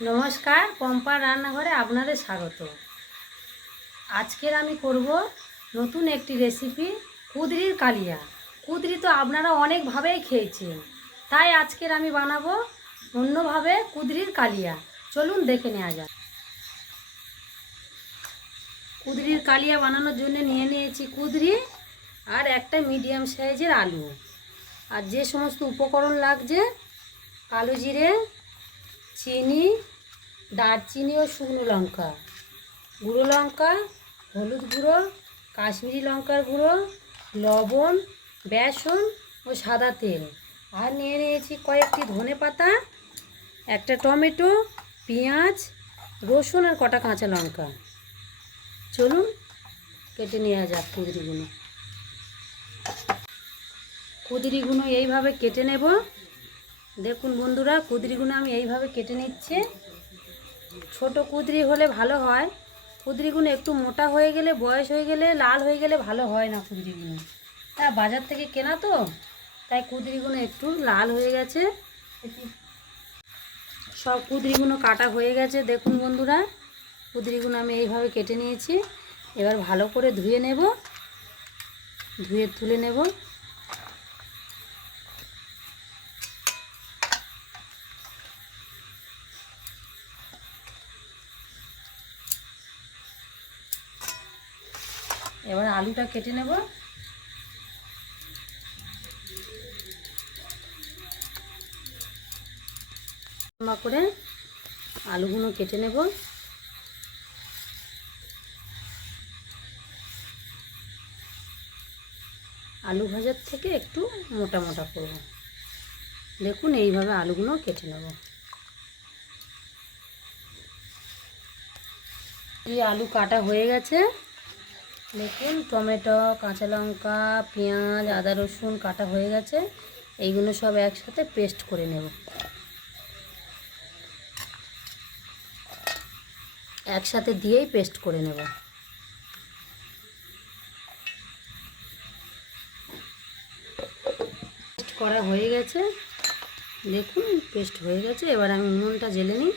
নমস্কার, পম্পার রান্নাঘরে আপনাদের স্বাগত। আজকের আমি করব নতুন একটি রেসিপি, কুঁদরির কালিয়া। কুঁদরি তো আপনারা অনেকভাবেই খেয়েছেন, তাই আজকের আমি বানাবো অন্যভাবে কুঁদরির কালিয়া। চলুন দেখে নেওয়া যাক। কুঁদরির কালিয়া বানানোর জন্য নিয়ে নিয়েছি কুঁদরি আর একটা মিডিয়াম সাইজের আলু। আর যে সমস্ত উপকরণ লাগছে: কালো জিরে, চিনি, দারচিনি ও শুকনো লঙ্কা, গুঁড়ো লঙ্কা, হলুদ গুঁড়ো, কাশ্মীরি লঙ্কার গুঁড়ো, লবণ, বেসন ও সাদা তেল। আর নিয়ে নিয়েছি কয়েকটি ধনেপাতা, একটা টমেটো, পেঁয়াজ, রসুন আর কটা কাঁচা লঙ্কা। চলুন কেটে নেওয়া যাক কুঁদরিগুলো। কুঁদরিগুলো এইভাবে কেটে নেব। দেখুন বন্ধুরা, কুঁদরিগুলো আমি এইভাবে কেটে নিচ্ছি। ছোট কুঁদরি হলে ভালো হয়। কুঁদরিগুলো একটু মোটা হয়ে গেলে, বয়স হয়ে গেলে, লাল হয়ে গেলে ভালো হয় না কুঁদরিগুলো। তা বাজার থেকে কেনা তো, তাই কুঁদরিগুলো একটু লাল হয়ে গেছে। সব কুঁদরিগুলো কাটা হয়ে গেছে। দেখুন বন্ধুরা, কুঁদরিগুলো আমি এইভাবে কেটে নিয়েছি। এবার ভালো করে ধুয়ে নেব, ধুয়ে তুলে নেব। এবার আলুটা কেটে নেব। লম্বা করে আলুগুলো কেটে নেব। আলু ভাজার থেকে একটু মোটা মোটা করব। দেখুন এইভাবে আলুগুলো কেটে নেব। এই আলু কাটা হয়ে গেছে। দেখুন টমেটো, কাঁচা লঙ্কা, পেঁয়াজ, আদা রসুন কাটা হয়ে গেছে। এইগুলো সব একসাথে পেস্ট করে নেব। একসাথে দিয়েই পেস্ট করে নেব। পেস্ট করা হয়ে গেছে। দেখুন পেস্ট হয়ে গেছে। এবার আমি উনুনটা জ্বেলে নিই।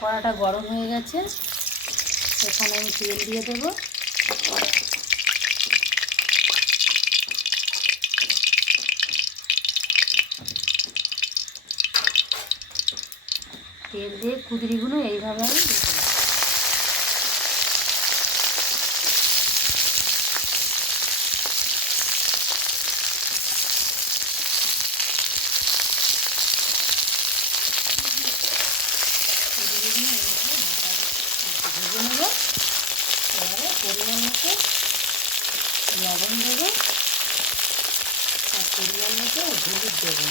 কড়াটা গরম হয়ে গেছে, এখানে আমি তেল দিয়ে দেবো। তেল দিয়ে কুঁদরিগুলো এইভাবে আমি ভেজে নেব। এবারে পরিমাণ মতো লবণ দেবো আর পরিমাণ মতো হলুদ দেবো।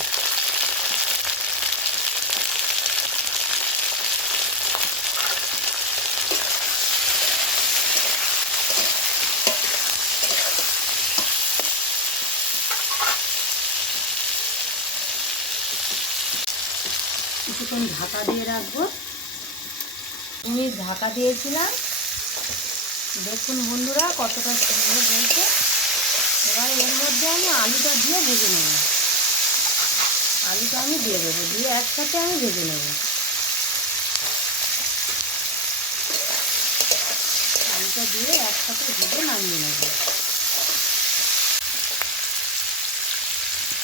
কিছুক্ষণ ঢাকা দিয়ে রাখবো। মিনিট ঢাকা দিয়েছিলাম। দেখুন বন্ধুরা কতটা সুন্দর হয়েছে। এবার এর মধ্যে আমি আলুটা দিয়ে ভেজে নেব। আলুটা আমি দিয়ে দেবো, দিয়ে একসাথে আমি ভেজে নেব। আলুটা দিয়ে একসাথে ভেজে নামিয়ে নেব।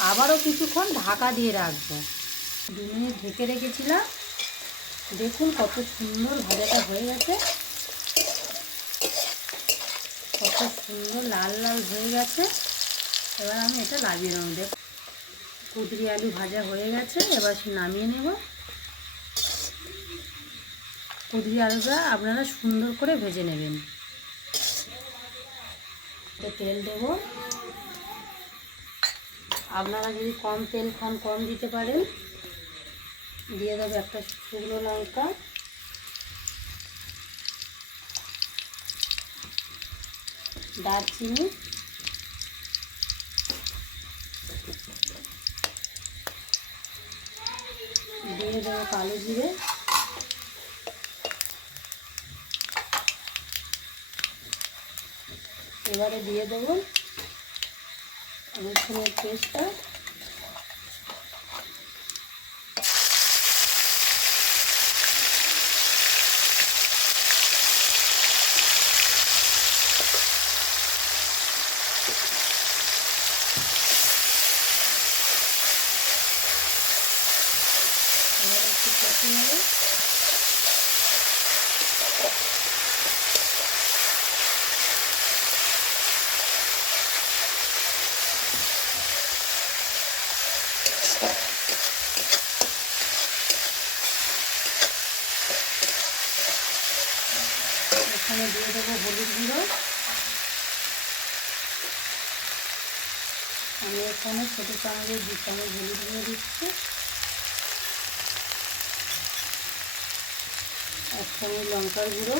আবারও কিছুক্ষণ ঢাকা দিয়ে রাখবো। 2 মিনিট ঢেকে রেখেছিলাম। দেখুন কত সুন্দর ভাজাটা হয়ে গেছে, কত সুন্দর লাল লাল হয়ে গেছে। এবার আমি এটা নামিয়ে নেব। দেখ কুঁদরি আলু ভাজা হয়ে গেছে। এবার নামিয়ে নেব। কুঁদরি আলুটা আপনারা সুন্দর করে ভেজে নেবেন। তেল দেব। আপনারা যদি কম তেল খান কম দিতে পারেন। দিয়ে দেবো একটা শুকনো লঙ্কা, দারচিনি, দিয়ে দেবো কালো জিরে, এবারে দিয়ে দেবো রসুনের পেস্টটা, একটু কষে নেব। এখানে দিয়ে দেবো হলুদ গুঁড়ো। আমি এখানে ছোটো চামচে 2 চামচ হলুদ গুঁড়ো দিচ্ছি, 1 চামচ লঙ্কার গুঁড়ো,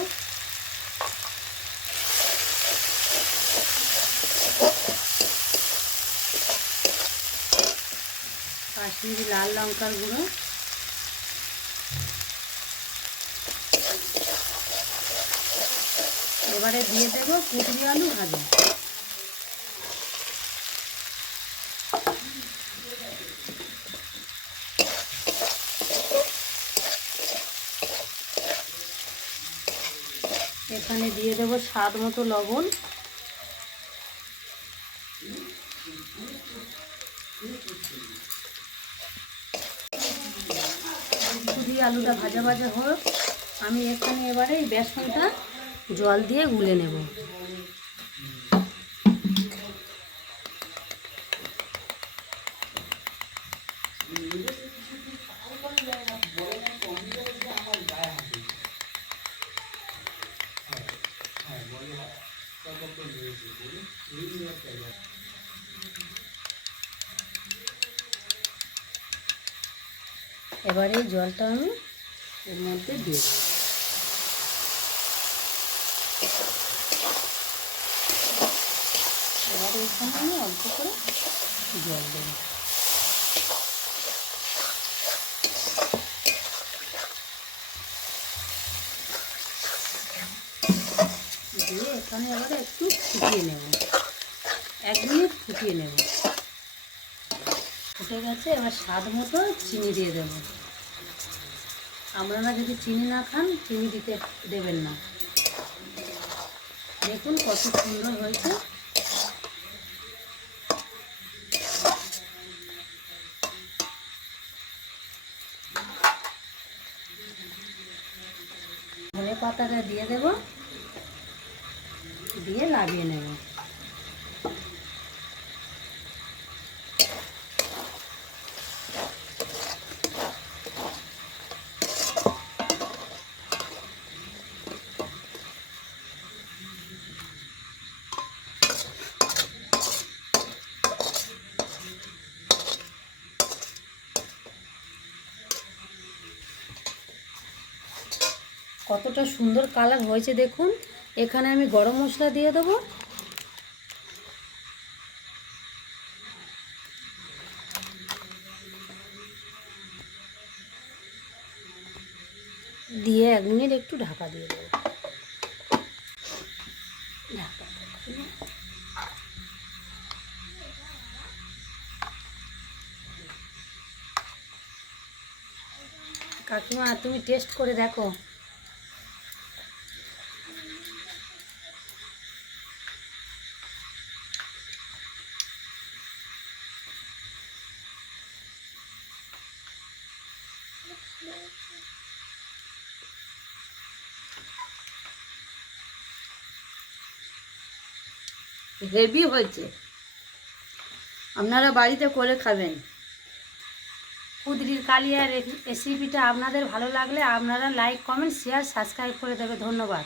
কাশ্মীরি লাল লঙ্কার গুঁড়ো, এবারে দিয়ে দেবো কুদরি আলু ভাজা। এখানে দিয়ে দেবো স্বাদ মতো লবণ। কুদরি আলুটা ভাজা ভাজা হোক, আমি এখানে এবারে এই বেসনটা জল দিয়ে গুলে নেব। এবারে এই জলটা আমি এর মধ্যে দিয়ে দেব। এবারে এখানে আমি অল্প করে জল দেব। দিয়ে এখানে এবারে একটু ফুটিয়ে নেব, 1 মিনিট ফুটিয়ে নেব। ফুটে গেছে, এবার স্বাদ মতো চিনি দিয়ে দেব। আপনারা যদি চিনি না খান চিনি দেবেন না। দেখুন কত সুন্দর হয়েছে। ধনে পাতাটা দিয়ে দেব, দিয়ে লাগিয়ে নেব। কতটা সুন্দর কালার হয়েছে দেখুন। এখানে আমি গরম মশলা দিয়ে দেবো। দিয়ে 1 মিনিট একটু ঢাকা দিয়ে দেবো। কাকিমা তুমি টেস্ট করে দেখো। হেভি হয়েছে, আপনারা বাড়িতে করে খাবেন। কুদরির কালিয়া রেসিপিটা আপনাদের ভালো লাগলে আপনারা লাইক, কমেন্ট, শেয়ার, সাবস্ক্রাইব করে দেবে। ধন্যবাদ।